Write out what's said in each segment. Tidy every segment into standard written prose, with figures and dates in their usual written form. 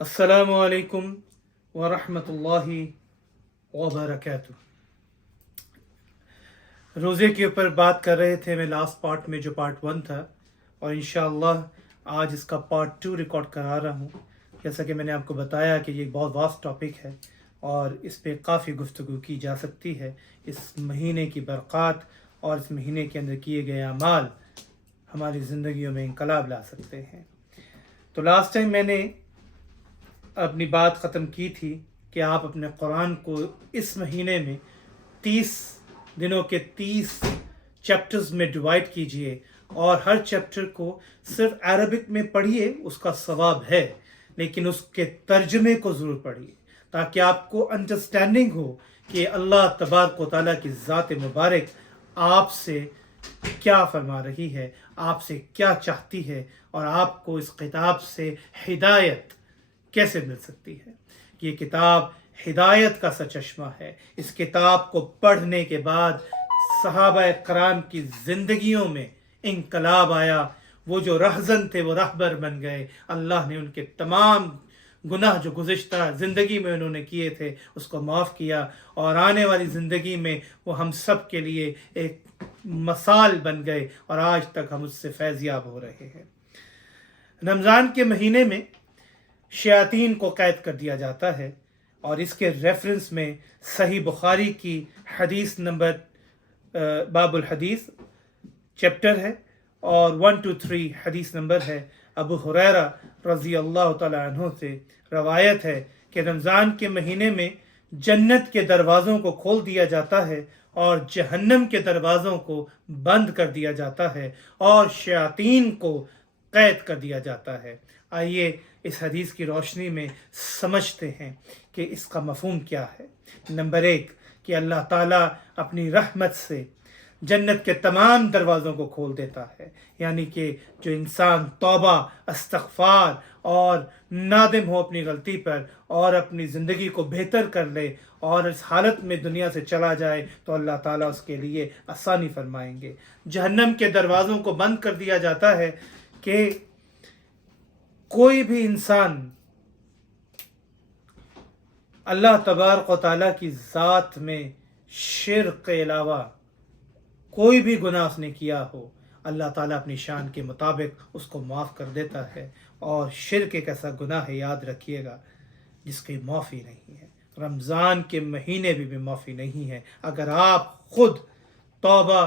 अस्सलामु अलैकुम व रहमतुल्लाहि व बरकातुहू। रोज़े के ऊपर बात कर रहे थे मैं लास्ट पार्ट में, जो पार्ट 1 था, और इंशाअल्लाह आज इसका पार्ट 2 रिकॉर्ड करा रहा हूँ। जैसा कि मैंने आपको बताया कि ये बहुत वास्ट टॉपिक है और इस पर काफ़ी गुफ्तगू की जा सकती है। इस महीने की बरक़ात और इस महीने के अंदर किए गए अमाल हमारी ज़िंदगियों में इनकलाब ला सकते हैं। तो लास्ट टाइम मैंने अपनी बात ख़त्म की थी कि आप अपने कुरान को इस महीने में 30 दिनों के 30 चैप्टर्स में डिवाइड कीजिए और हर चैप्टर को सिर्फ अरबिक में पढ़िए, उसका सवाब है, लेकिन उसके तर्जमे को ज़रूर पढ़िए ताकि आपको अंडरस्टैंडिंग हो कि अल्लाह तबारक व तआला की ज़ात मुबारक आपसे क्या फरमा रही है, आपसे क्या चाहती है और आपको इस किताब से हिदायत कैसे मिल सकती है। ये किताब हिदायत का सचश्मा है। इस किताब को पढ़ने के बाद सहाबा कराम की ज़िंदगियों में इनकलाब आया। वो जो रहज़न थे वो रहबर बन गए। अल्लाह ने उनके तमाम गुनाह जो गुज़िश्ता ज़िंदगी में उन्होंने किए थे उसको माफ़ किया और आने वाली ज़िंदगी में वो हम सब के लिए एक मसाल बन गए और आज तक हम उससे फैज़याब हो रहे हैं। रमज़ान के महीने में शयातीन को कैद कर दिया जाता है और इसके रेफरेंस में सही बुखारी की हदीस नंबर बाबुल हदीस चैप्टर है और 1 to 3 हदीस नंबर है। अबू हुरैरा रज़ी अल्लाह तआला अन्हु से रवायत है कि रमज़ान के महीने में जन्नत के दरवाज़ों को खोल दिया जाता है और जहन्नम के दरवाज़ों को बंद कर दिया जाता है और शयातीन को कैद कर दिया जाता है। आइए इस हदीस की रोशनी में समझते हैं कि इसका मफ़हूम क्या है। नंबर 1 कि अल्लाह ताला अपनी रहमत से जन्नत के तमाम दरवाज़ों को खोल देता है, यानी कि जो इंसान तौबा, इस्तिग़फ़ार और नादिम हो अपनी गलती पर और अपनी ज़िंदगी को बेहतर कर ले और इस हालत में दुनिया से चला जाए तो अल्लाह ताला उसके लिए आसानी फरमाएंगे। जहन्नम के दरवाज़ों को बंद कर दिया जाता है कि कोई भी इंसान अल्लाह तबारक व तआला की ज़ात में शिर्क के अलावा कोई भी गुनाह उसने किया हो, अल्लाह ताला अपनी शान के मुताबिक उसको माफ़ कर देता है। और शिर्क एक ऐसा गुनाह है, याद रखिएगा, जिसकी माफ़ी नहीं है। रमज़ान के महीने भी माफ़ी नहीं है। अगर आप ख़ुद तौबा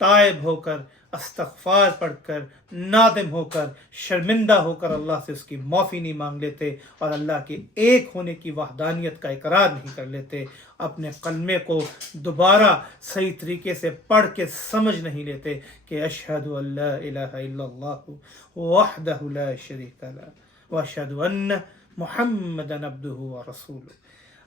ताइब होकर, इस्तिग़फ़ार पढ़कर, नादिम होकर, शर्मिंदा होकर अल्लाह से उसकी माफ़ी नहीं मांग लेते और अल्लाह के एक होने की वहदानियत का इकरार नहीं कर लेते, अपने कलमे को दोबारा सही तरीके से पढ़ के समझ नहीं लेते कि अशहदु अल्ला इलाहा इल्लल्लाहु वहदहु ला शरीका लहु व अशहदु अन्न मुहम्मदन अब्दुहु व रसूलुहु।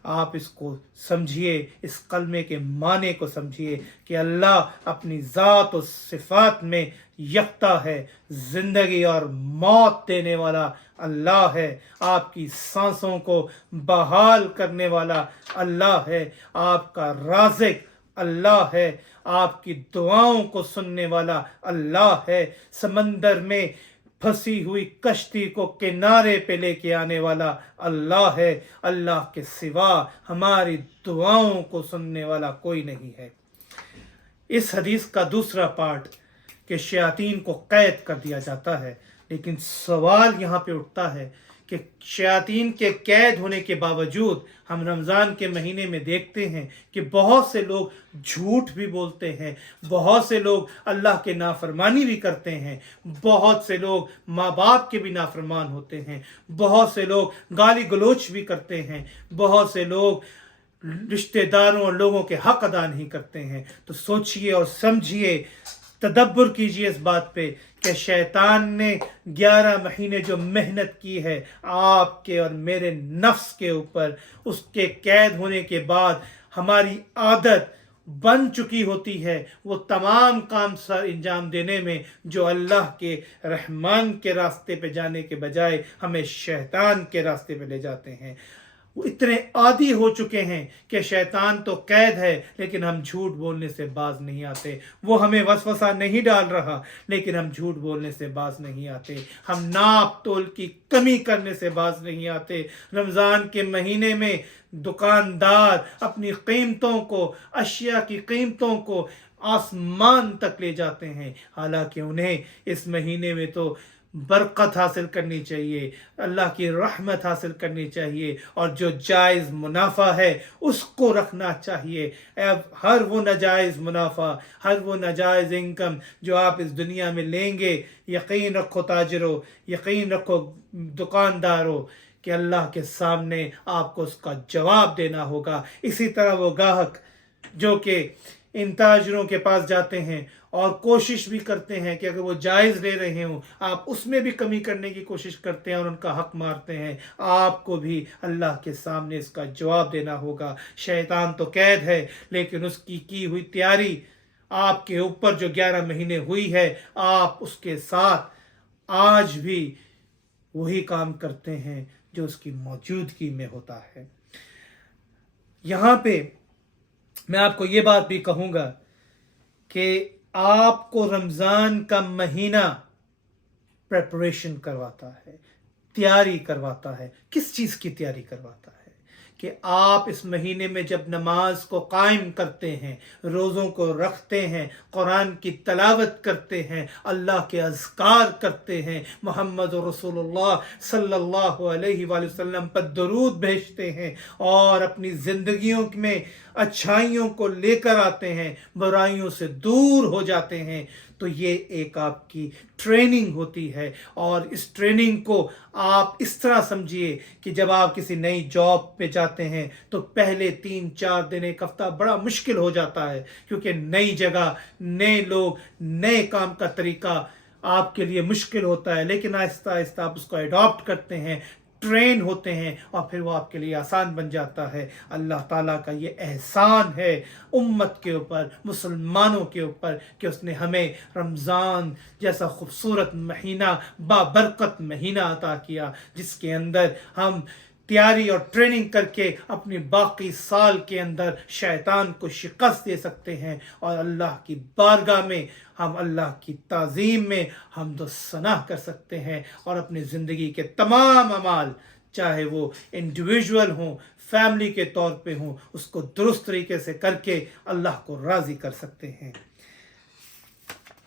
आप इसको समझिए, इस कलमे के माने को समझिए कि अल्लाह अपनी ज़ात और सिफ़ात में यकता है, ज़िंदगी और मौत देने वाला अल्लाह है, आपकी सांसों को बहाल करने वाला अल्लाह है, आपका राज़िक अल्लाह है, आपकी दुआओं को सुनने वाला अल्लाह है, समंदर में फंसी हुई कश्ती को किनारे पे लेके आने वाला अल्लाह है। अल्लाह के सिवा हमारी दुआओं को सुनने वाला कोई नहीं है। इस हदीस का दूसरा पार्ट कि शयातीन को कैद कर दिया जाता है, लेकिन सवाल यहाँ पे उठता है कि शयातीन के कैद होने के बावजूद हम रमज़ान के महीने में देखते हैं कि बहुत से लोग झूठ भी बोलते हैं, बहुत से लोग अल्लाह के नाफरमानी भी करते हैं, बहुत से लोग माँ बाप के भी नाफरमान होते हैं, बहुत से लोग गाली गलोच भी करते हैं, बहुत से लोग रिश्तेदारों और लोगों के हक अदा नहीं करते हैं। तो सोचिए और समझिए, तदब्बर कीजिए इस बात पे कि शैतान ने 11 महीने जो मेहनत की है आपके और मेरे नफ्स के ऊपर, उसके कैद होने के बाद हमारी आदत बन चुकी होती है वो तमाम काम सर अंजाम देने में जो अल्लाह के रहमान के रास्ते पे जाने के बजाय हमें शैतान के रास्ते पे ले जाते हैं। वो इतने आदी हो चुके हैं कि शैतान तो कैद है लेकिन हम झूठ बोलने से बाज नहीं आते। वो हमें वसवसा नहीं डाल रहा लेकिन हम झूठ बोलने से बाज नहीं आते। हम नाप तोल की कमी करने से बाज नहीं आते। रमज़ान के महीने में दुकानदार अपनी कीमतों को, अशिया की कीमतों को आसमान तक ले जाते हैं, हालांकि उन्हें इस महीने में तो बरकत हासिल करनी चाहिए, अल्लाह की रहमत हासिल करनी चाहिए, और जो जायज़ मुनाफा है उसको रखना चाहिए। अब हर वो नाजायज़ मुनाफा, हर वो नाजायज़ इनकम जो आप इस दुनिया में लेंगे, यकीन रखो ताजरों, यकीन रखो दुकानदारों, कि अल्लाह के सामने आपको उसका जवाब देना होगा। इसी तरह वो ग्राहक जो कि इन ताजरों के पास जाते हैं और कोशिश भी करते हैं कि अगर वो जायज़ ले रहे हों, आप उसमें भी कमी करने की कोशिश करते हैं और उनका हक मारते हैं, आपको भी अल्लाह के सामने इसका जवाब देना होगा। शैतान तो कैद है लेकिन उसकी की हुई तैयारी आपके ऊपर जो 11 महीने हुई है, आप उसके साथ आज भी वही काम करते हैं जो उसकी मौजूदगी में होता है। यहाँ पे मैं आपको ये बात भी कहूँगा कि आपको रमज़ान का महीना प्रेपरेशन करवाता है, तैयारी करवाता है। किस चीज़ की तैयारी करवाता है? कि आप इस महीने में जब नमाज को कायम करते हैं, रोज़ों को रखते हैं, कुरान की तलावत करते हैं, अल्लाह के अज़कार करते हैं, मोहम्मद रसूलुल्लाह सल्लल्लाहु अलैहि वसल्लम पर दरूद भेजते हैं और अपनी ज़िंदगियों में अच्छाइयों को लेकर आते हैं, बुराइयों से दूर हो जाते हैं, तो ये एक आपकी ट्रेनिंग होती है। और इस ट्रेनिंग को आप इस तरह समझिए कि जब आप किसी नई जॉब पे जाते हैं तो पहले 3-4 दिन, एक हफ्ता बड़ा मुश्किल हो जाता है, क्योंकि नई जगह, नए लोग, नए काम का तरीका आपके लिए मुश्किल होता है, लेकिन आहिस्ता आहिस्ता आप उसको अडॉप्ट करते हैं, ट्रेन होते हैं और फिर वो आपके लिए आसान बन जाता है। अल्लाह ताला का ये एहसान है उम्मत के ऊपर, मुसलमानों के ऊपर, कि उसने हमें रमज़ान जैसा खूबसूरत महीना, बाबरकत महीना अता किया, जिसके अंदर हम तैयारी और ट्रेनिंग करके अपनी बाकी साल के अंदर शैतान को शिकस्त दे सकते हैं और अल्लाह की बारगाह में हम अल्लाह की ताज़ीम में हमदो सना कर सकते हैं और अपनी ज़िंदगी के तमाम अमाल, चाहे वो इंडिविजुअल हों, फैमिली के तौर पे हों, उसको दुरुस्त तरीके से करके अल्लाह को राज़ी कर सकते हैं।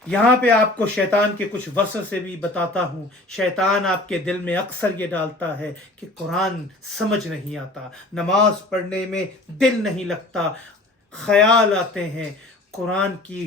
यहाँ पे आपको शैतान के कुछ वसवसे भी बताता हूँ। शैतान आपके दिल में अक्सर ये डालता है कि कुरान समझ नहीं आता, नमाज पढ़ने में दिल नहीं लगता, ख्याल आते हैं, कुरान की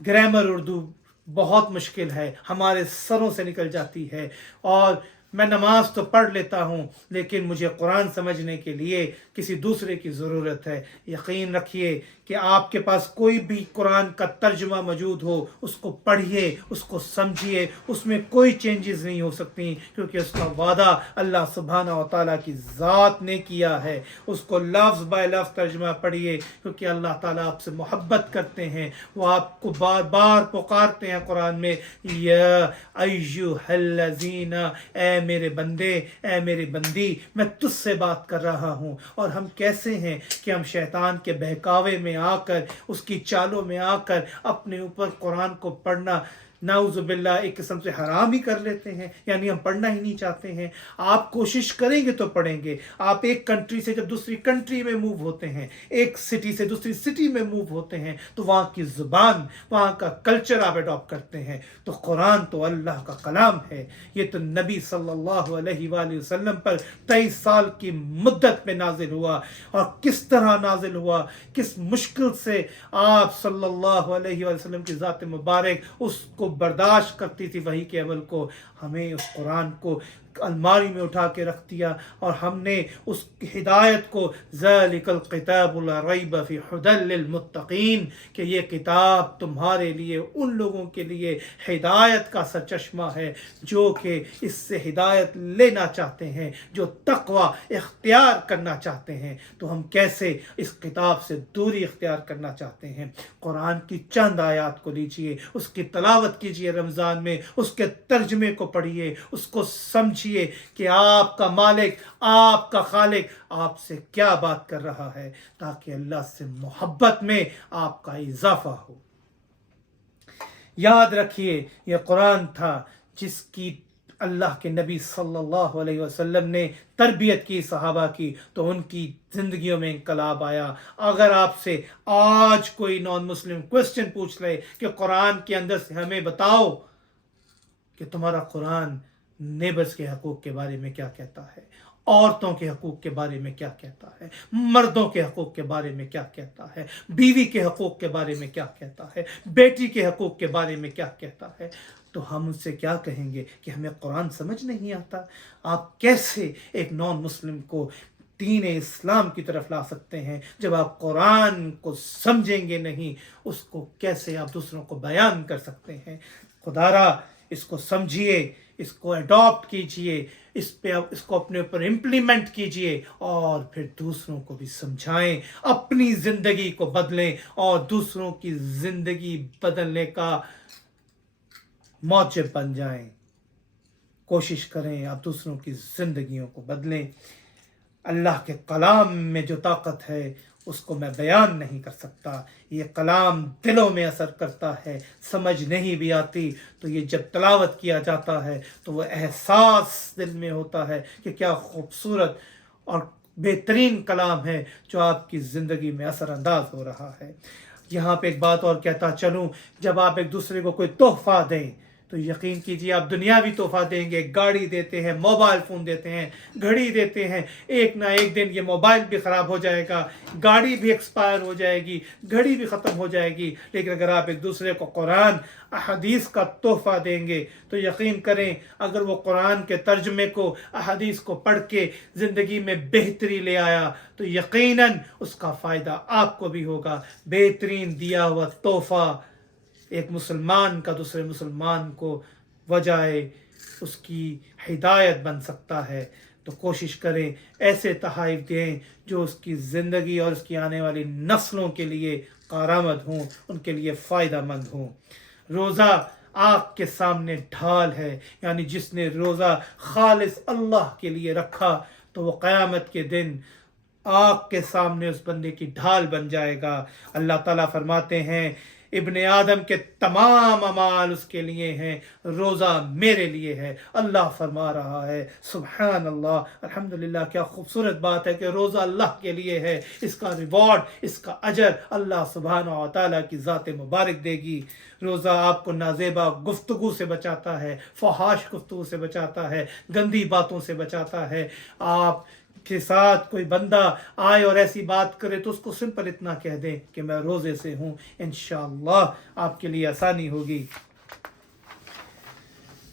ग्रामर उर्दू बहुत मुश्किल है, हमारे सरों से निकल जाती है, और मैं नमाज तो पढ़ लेता हूँ लेकिन मुझे कुरान समझने के लिए किसी दूसरे की ज़रूरत है। यकीन रखिए कि आपके पास कोई भी कुरान का तर्जुमा मौजूद हो, उसको पढ़िए, उसको समझिए, उसमें कोई चेंजेस नहीं हो सकती, क्योंकि उसका वादा अल्लाह सुब्हानहू व तआला की ज़ात ने किया है। उसको लफ्ज़ बाय लफ्ज़ तर्जुमा पढ़िए, क्योंकि अल्लाह ताला आपसे मोहब्बत करते हैं, वो आपको बार बार पुकारते हैं कुरान में, या अय्युहल्लज़ीना, ए मेरे बंदे, ए मेरी बंदी, मैं तुझसे बात कर रहा हूँ। और हम कैसे हैं कि हम शैतान के बहकावे में आकर, उसकी चालों में आकर अपने ऊपर कुरान को पढ़ना नाउज़ुबिल्लाह एक किस्म से हराम ही कर लेते हैं, यानी हम पढ़ना ही नहीं चाहते हैं। आप कोशिश करेंगे तो पढ़ेंगे। आप एक कंट्री से जब दूसरी कंट्री में मूव होते हैं, एक सिटी से दूसरी सिटी में मूव होते हैं, तो वहाँ की ज़ुबान, वहाँ का कल्चर आप अडॉप्ट करते हैं। तो कुरान तो अल्लाह का कलाम है, ये तो नबी सल्लल्लाहु अलैहि वसल्लम पर 23 साल की मुद्दत में नाजिल हुआ, और किस तरह नाजिल हुआ, किस मुश्किल से आप सल्लल्लाहु अलैहि वसल्लम की ज़ात मुबारक उसको बर्दाश्त करती थी, वही के अमल को। हमें उस कुरान को अलमारी में उठा के रख दिया और हमने उस हिदायत को ज़ालिकल किताबु ला रैब फी हुदल लिल मुत्तकीन, कि ये किताब तुम्हारे लिए, उन लोगों के लिए हिदायत का सरचश्मा है जो कि इससे हिदायत लेना चाहते हैं, जो तक़वा इख्तियार करना चाहते हैं। तो हम कैसे इस किताब से दूरी इख्तियार करना चाहते हैं? कुरान की चंद आयात को लीजिए, उसकी तलावत कीजिए रमज़ान में, उसके तर्जमे को पढ़िए, उसको समझिए, समझिए कि आपका मालिक, आपका खालिक आपसे क्या बात कर रहा है, ताकि अल्लाह से मोहब्बत में आपका इजाफा हो। याद रखिए, यह कुरान था जिसकी अल्लाह के नबी सल्लल्लाहु अलैहि वसल्लम ने तरबियत की सहाबा की, तो उनकी ज़िंदगियों में इंकलाब आया। अगर आपसे आज कोई नॉन मुस्लिम क्वेश्चन पूछ ले कि कुरान के अंदर से हमें बताओ कि तुम्हारा कुरान नेबर्स के हकूक़ के बारे में क्या कहता है, औरतों के हकूक़ के बारे में क्या कहता है, मर्दों के हकूक़ के बारे में क्या कहता है, बीवी के हकूक़ के बारे में क्या कहता है, बेटी के हकूक़ के बारे में क्या कहता है, तो हम उनसे क्या कहेंगे कि हमें कुरान समझ नहीं आता। आप कैसे एक नॉन मुस्लिम को दीन इस्लाम की तरफ ला सकते हैं जब आप कुरान को समझेंगे नहीं? उसको कैसे आप दूसरों को बयान कर सकते हैं? खुदारा इसको समझिए, इसको अडॉप्ट कीजिए, इसको अपने ऊपर इम्प्लीमेंट कीजिए और फिर दूसरों को भी समझाएं, अपनी ज़िंदगी को बदलें और दूसरों की ज़िंदगी बदलने का मौजब बन जाएं। कोशिश करें आप दूसरों की ज़िंदगियों को बदलें। अल्लाह के कलाम में जो ताकत है उसको मैं बयान नहीं कर सकता। ये कलाम दिलों में असर करता है, समझ नहीं भी आती तो ये जब तलावत किया जाता है तो वो एहसास दिल में होता है कि क्या खूबसूरत और बेहतरीन कलाम है जो आपकी ज़िंदगी में असरअंदाज हो रहा है। यहाँ पे एक बात और कहता चलूँ, जब आप एक दूसरे को कोई तोहफ़ा दें तो यकीन कीजिए आप दुनियावी तोहफ़ा देंगे, गाड़ी देते हैं, मोबाइल फ़ोन देते हैं, घड़ी देते हैं, एक ना एक दिन ये मोबाइल भी ख़राब हो जाएगा, गाड़ी भी एक्सपायर हो जाएगी, घड़ी भी ख़त्म हो जाएगी। लेकिन अगर आप एक दूसरे को कुरान अहदीस का तोहफ़ा देंगे तो यकीन करें अगर वो कुरान के तर्जुमे को, अहदीस को पढ़ के ज़िंदगी में बेहतरी ले आया तो यकीनन उसका फ़ायदा आपको भी होगा। बेहतरीन दिया हुआ तोहफ़ा एक मुसलमान का दूसरे मुसलमान को वजाए उसकी हिदायत बन सकता है। तो कोशिश करें ऐसे तहाइफ दें जो उसकी ज़िंदगी और उसकी आने वाली नस्लों के लिए कारामद हों, उनके लिए फ़ायदा मंद हों। रोज़ा आँख के सामने ढाल है, यानी जिसने रोज़ा खालिस अल्लाह के लिए रखा तो वो क़यामत के दिन आँख के सामने उस बंदे की ढाल बन जाएगा। अल्लाह ताला फरमाते हैं इब्ने आदम के तमाम अमाल उसके लिए हैं, रोज़ा मेरे लिए है। अल्लाह फरमा रहा है, सुभान अल्लाह, अल्हम्दुलिल्लाह, क्या खूबसूरत बात है कि रोज़ा अल्लाह के लिए है। इसका रिवॉर्ड, इसका अजर अल्लाह सुब्हानहू व तआला की ज़ात मुबारक देगी। रोज़ा आपको नाजेबा गुफ्तगू से बचाता है, फहाश गुफ्तगू से बचाता है, गंदी बातों से बचाता है। आप के साथ कोई बंदा आए और ऐसी बात करे तो उसको सिंपल इतना कह दें कि मैं रोज़े से हूँ, इंशाअल्लाह आपके लिए आसानी होगी।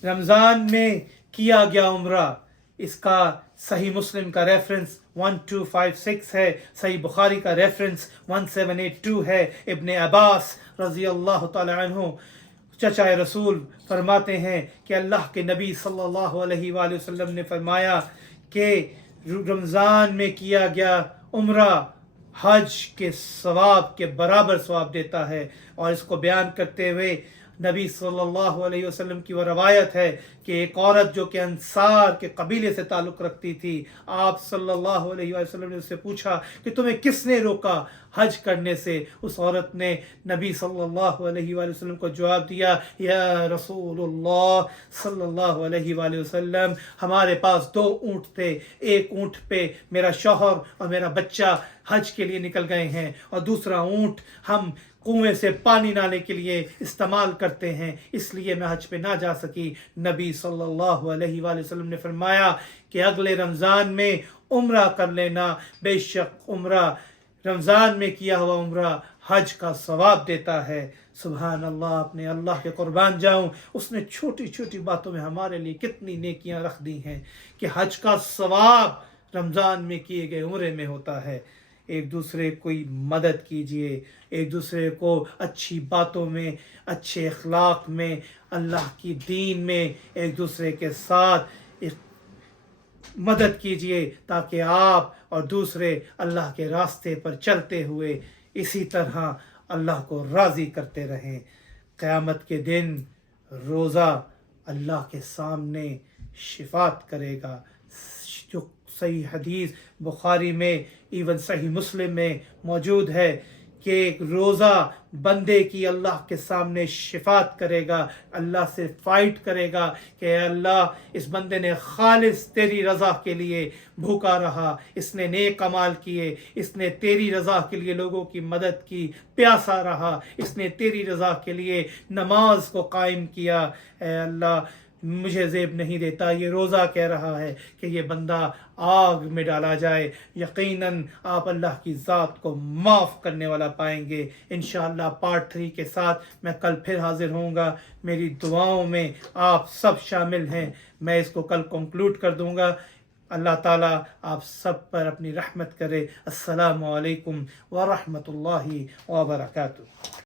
रमज़ान में किया गया उम्रा, इसका सही मुस्लिम का रेफरेंस 1256 है, सही बुखारी का रेफरेंस 1782 है। इब्ने अब्बास रज़ी अल्लाह तआला अन्हु चचा रसूल फरमाते हैं कि अल्लाह के नबी सल्लल्लाहु अलैहि वसल्लम ने फरमाया कि रमज़ान में किया गया उम्रा हज के सवाब के बराबर सवाब देता है। और इसको बयान करते हुए नबी सल्लल्लाहु अलैहि वसल्लम की वो रवायत है कि एक औरत जो कि अंसार के कबीले से ताल्लुक़ रखती थी, आप सल्लल्लाहु अलैहि वसल्लम ने उससे पूछा कि तुम्हें किसने रोका हज करने से? उस औरत ने नबी सल्लल्लाहु अलैहि वसल्लम को जवाब दिया, या रसूलुल्लाह सल्लल्लाहु अलैहि वसल्लम, हमारे पास 2 ऊँट थे, एक ऊँट पे मेरा शौहर और मेरा बच्चा हज के लिए निकल गए हैं और दूसरा ऊँट हम कुएं से पानी लाने के लिए इस्तेमाल करते हैं, इसलिए मैं हज पे ना जा सकी। नबी सल्लल्लाहु अलैहि वसल्लम ने फरमाया कि अगले रमज़ान में उम्रा कर लेना, बेशक उम्रा रमज़ान में किया हुआ उम्रा हज का सवाब देता है। सुभान अल्लाह, अपने अल्लाह के कुर्बान जाऊं, उसने छोटी छोटी बातों में हमारे लिए कितनी नेकियां रख दी हैं कि हज का सवाब रमज़ान में किए गए उम्रे में होता है। एक दूसरे की मदद कीजिए, एक दूसरे को अच्छी बातों में, अच्छे अखलाक में, अल्लाह की दीन में एक दूसरे के साथ मदद कीजिए ताकि आप और दूसरे अल्लाह के रास्ते पर चलते हुए इसी तरह अल्लाह को राज़ी करते रहें। क़यामत के दिन रोज़ा अल्लाह के सामने شفات کرے گا. جو صحیح حدیث بخاری میں ایون صحیح مسلم میں موجود ہے کہ ایک روزہ بندے کی اللہ کے سامنے شفاعت کرے گا, اللہ سے فائٹ کرے گا کہ اے اللہ اس بندے نے خالص تیری رضا کے لیے بھوکا رہا, اس نے نیک اعمال کیے, اس نے تیری رضا کے لیے لوگوں کی مدد کی, پیاسا رہا, اس نے تیری رضا کے لیے نماز کو قائم کیا. اے اللہ مجھے زیب نہیں دیتا, یہ روزہ کہہ رہا ہے کہ یہ بندہ آگ میں ڈالا جائے. یقیناً آپ اللہ کی ذات کو معاف کرنے والا پائیں گے. انشاءاللہ پارٹ 3 کے ساتھ میں کل پھر حاضر ہوں گا. میری دعاؤں میں آپ سب شامل ہیں. میں اس کو کل کنکلوڈ کر دوں گا. اللہ تعالیٰ آپ سب پر اپنی رحمت کرے. السلام علیکم ورحمۃ اللہ وبرکاتہ.